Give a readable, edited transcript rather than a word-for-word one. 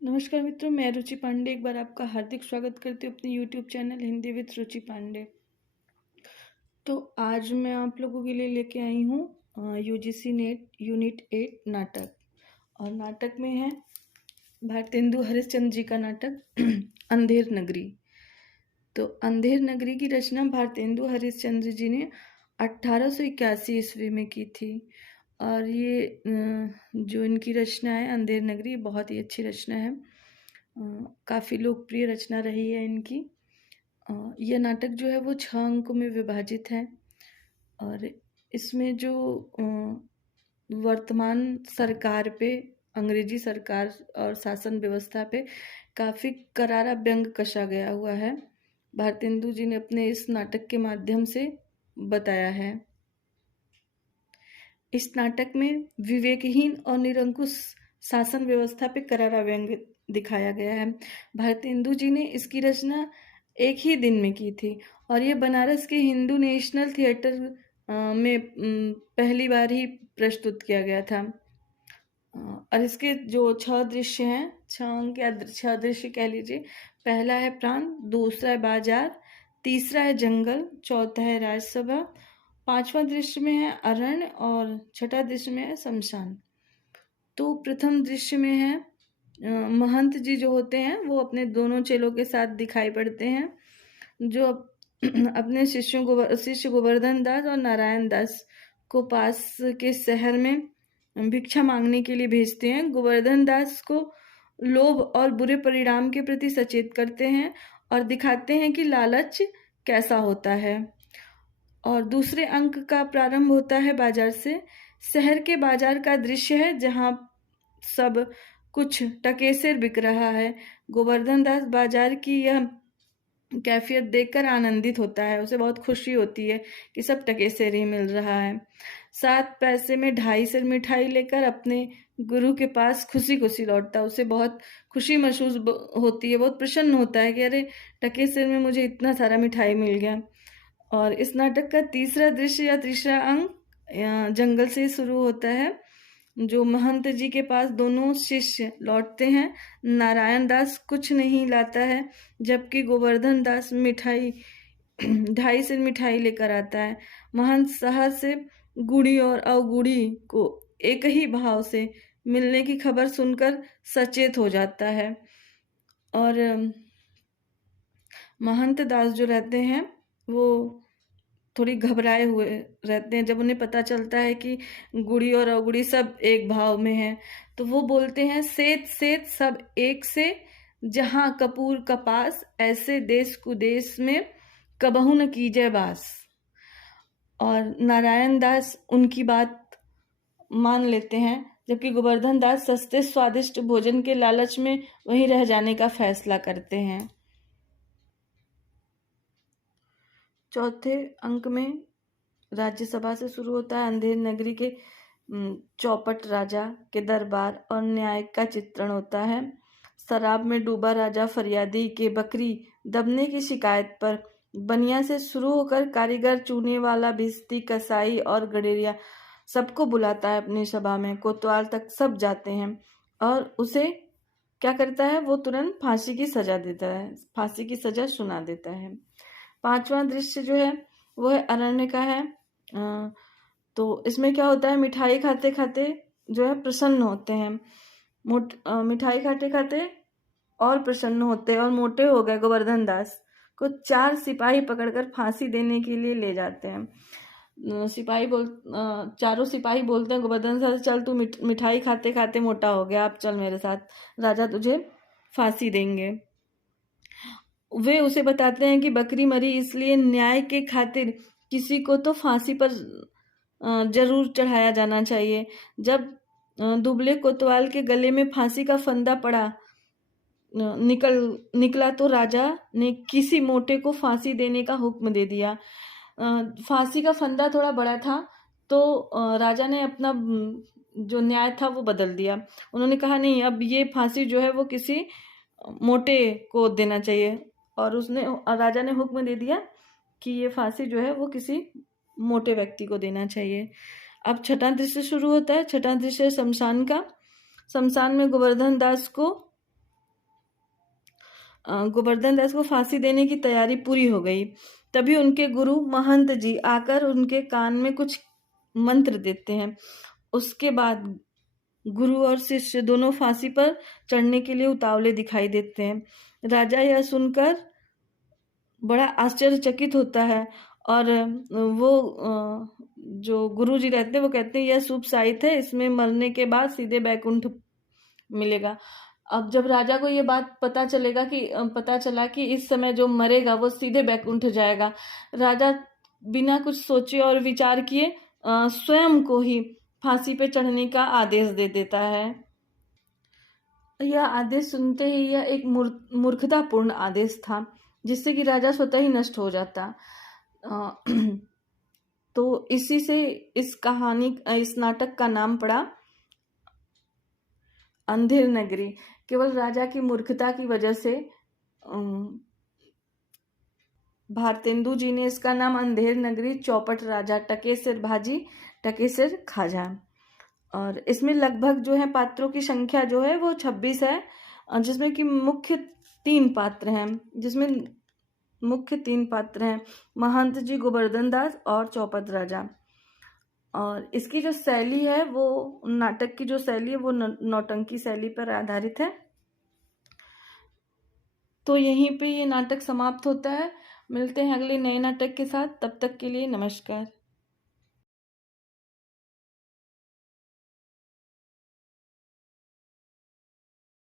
नमस्कार मित्रों, मैं रुचि पांडे एक बार आपका हार्दिक स्वागत करती हूँ अपने यूट्यूब चैनल हिंदी विद रुचि पांडे। तो आज मैं आप लोगों के लिए लेके आई हूँ यूजीसी नेट यूनिट 8 नाटक। और नाटक में है भारतेंदु हरिश्चंद्र जी का नाटक अंधेर नगरी। तो अंधेर नगरी की रचना भारतेंदु हरिश्चंद्र जी ने 1881 ईस्वी में की थी। और ये जो इनकी रचना है अंधेर नगरी, बहुत ही अच्छी रचना है। काफ़ी लोकप्रिय रचना रही है इनकी। यह नाटक जो है वो 6 अंकों में विभाजित है। और इसमें जो वर्तमान सरकार पे, अंग्रेजी सरकार और शासन व्यवस्था पे काफ़ी करारा व्यंग कसा गया हुआ है, भारतेंदु जी ने अपने इस नाटक के माध्यम से बताया है। इस नाटक में विवेकहीन और निरंकुश शासन व्यवस्था पे करारा व्यंग दिखाया गया है। भारतेंदु जी ने इसकी रचना एक ही दिन में की थी और ये बनारस के हिंदू नेशनल थिएटर में पहली बार ही प्रस्तुत किया गया था। और इसके जो 6 दृश्य हैं, 6 अंक या 6 दृश्य कह लीजिए। पहला है प्राण, दूसरा है बाजार, तीसरा है जंगल, चौथा है राजसभा, 5वां दृश्य में है अरण्य और छठा दृश्य में है शमशान। तो प्रथम दृश्य में है महंत जी जो होते हैं वो अपने दोनों चेलों के साथ दिखाई पड़ते हैं, जो अपने शिष्य गोवर्धन दास और नारायण दास को पास के शहर में भिक्षा मांगने के लिए भेजते हैं। गोवर्धन दास को लोभ और बुरे परिणाम के प्रति सचेत करते हैं और दिखाते हैं कि लालच कैसा होता है। और दूसरे अंक का प्रारंभ होता है बाजार से। शहर के बाजार का दृश्य है जहाँ सब कुछ टकेसेर बिक रहा है। गोवर्धन दास बाजार की यह कैफियत देखकर आनंदित होता है, उसे बहुत खुशी होती है कि सब टकेसेर ही मिल रहा है। 7 पैसे में 2.5 सेर मिठाई लेकर अपने गुरु के पास खुशी खुशी लौटता है। उसे बहुत खुशी महसूस होती है, बहुत प्रसन्न होता है कि अरे टकेसेर में मुझे इतना सारा मिठाई मिल गया। और इस नाटक का तीसरा दृश्य या तीसरा अंक जंगल से शुरू होता है, जो महंत जी के पास दोनों शिष्य लौटते हैं। नारायण दास कुछ नहीं लाता है जबकि गोवर्धन दास मिठाई 2.5 सेर मिठाई लेकर आता है। महंत शहर से गुड़ी और अवगुड़ी को एक ही भाव से मिलने की खबर सुनकर सचेत हो जाता है। और महंत दास जो रहते हैं वो थोड़ी घबराए हुए रहते हैं जब उन्हें पता चलता है कि गुड़ी और अवगुड़ी सब एक भाव में है। तो वो बोलते हैं सेत सेत सब एक से, जहाँ कपूर कपास, ऐसे देश कुदेश में कबहू न कीजय बास। और नारायण दास उनकी बात मान लेते हैं जबकि गोवर्धन दास सस्ते स्वादिष्ट भोजन के लालच में वहीं रह जाने का फैसला करते हैं। चौथे अंक में राज्यसभा से शुरू होता है। अंधेर नगरी के चौपट राजा के दरबार और न्याय का चित्रण होता है। शराब में डूबा राजा फरियादी के बकरी दबने की शिकायत पर बनिया से शुरू होकर कारीगर, चूने वाला, भिस्ती, कसाई और गडेरिया सबको बुलाता है अपनी सभा में। कोतवाल तक सब जाते हैं और उसे क्या करता है, वो तुरंत फांसी की सजा देता है, फांसी की सजा सुना देता है। 5वां दृश्य जो है वो है अरण्य का है। तो इसमें क्या होता है, मिठाई खाते खाते जो है प्रसन्न होते हैं। मिठाई खाते खाते और प्रसन्न होते हैं और मोटे हो गए गोवर्धन दास को 4 सिपाही पकड़कर फांसी देने के लिए ले जाते हैं। चारों सिपाही बोलते हैं गोवर्धन दास, चल तू मिठाई खाते खाते मोटा हो गया, आप चल मेरे साथ, राजा तुझे फांसी देंगे। वे उसे बताते हैं कि बकरी मरी इसलिए न्याय के खातिर किसी को तो फांसी पर जरूर चढ़ाया जाना चाहिए। जब दुबले कोतवाल के गले में फांसी का फंदा पड़ा निकला तो राजा ने किसी मोटे को फांसी देने का हुक्म दे दिया। फांसी का फंदा थोड़ा बड़ा था तो राजा ने अपना जो न्याय था वो बदल दिया। उन्होंने कहा नहीं, अब ये फांसी जो है वो किसी मोटे को देना चाहिए। और राजा ने हुक्म दे दिया कि ये फांसी जो है वो किसी मोटे व्यक्ति को देना चाहिए। अब छठा दृश्य शुरू होता है। छठा दृश्य शमशान का। शमशान में गोवर्धन दास को गोवर्धन दास को फांसी देने की तैयारी पूरी हो गई। तभी उनके गुरु महंत जी आकर उनके कान में कुछ मंत्र देते हैं। उसके बाद गुरु और शिष्य दोनों फांसी पर चढ़ने के लिए उतावले दिखाई देते हैं। राजा यह सुनकर बड़ा आश्चर्यचकित होता है और वो जो गुरु जी रहते हैं वो कहते हैं यह शुभ साइत है, इसमें मरने के बाद सीधे बैकुंठ मिलेगा। अब जब राजा को ये बात पता चला कि इस समय जो मरेगा वो सीधे बैकुंठ जाएगा, राजा बिना कुछ सोचे और विचार किए स्वयं को ही फांसी पे चढ़ने का आदेश दे देता है। यह आदेश सुनते ही यह एक मूर्खतापूर्ण आदेश था, जिससे कि राजा स्वतः ही नष्ट हो जाता। तो इसी से इस नाटक का नाम पड़ा अंधेर नगरी। केवल राजा की मूर्खता की वजह से भारतेंदु जी ने इसका नाम अंधेर नगरी, चौपट राजा, टकेसर भाजी, टकेसर खाजा। और इसमें लगभग जो है पात्रों की संख्या जो है वो 26 है, जिसमें कि मुख्य तीन पात्र हैं, महंत जी, गोवर्धन दास और चौपट राजा। और इसकी जो शैली है वो नाटक की जो शैली है वो नौटंकी शैली पर आधारित है। तो यहीं पे ये नाटक समाप्त होता है। मिलते हैं अगले नए नाटक के साथ, तब तक के लिए नमस्कार।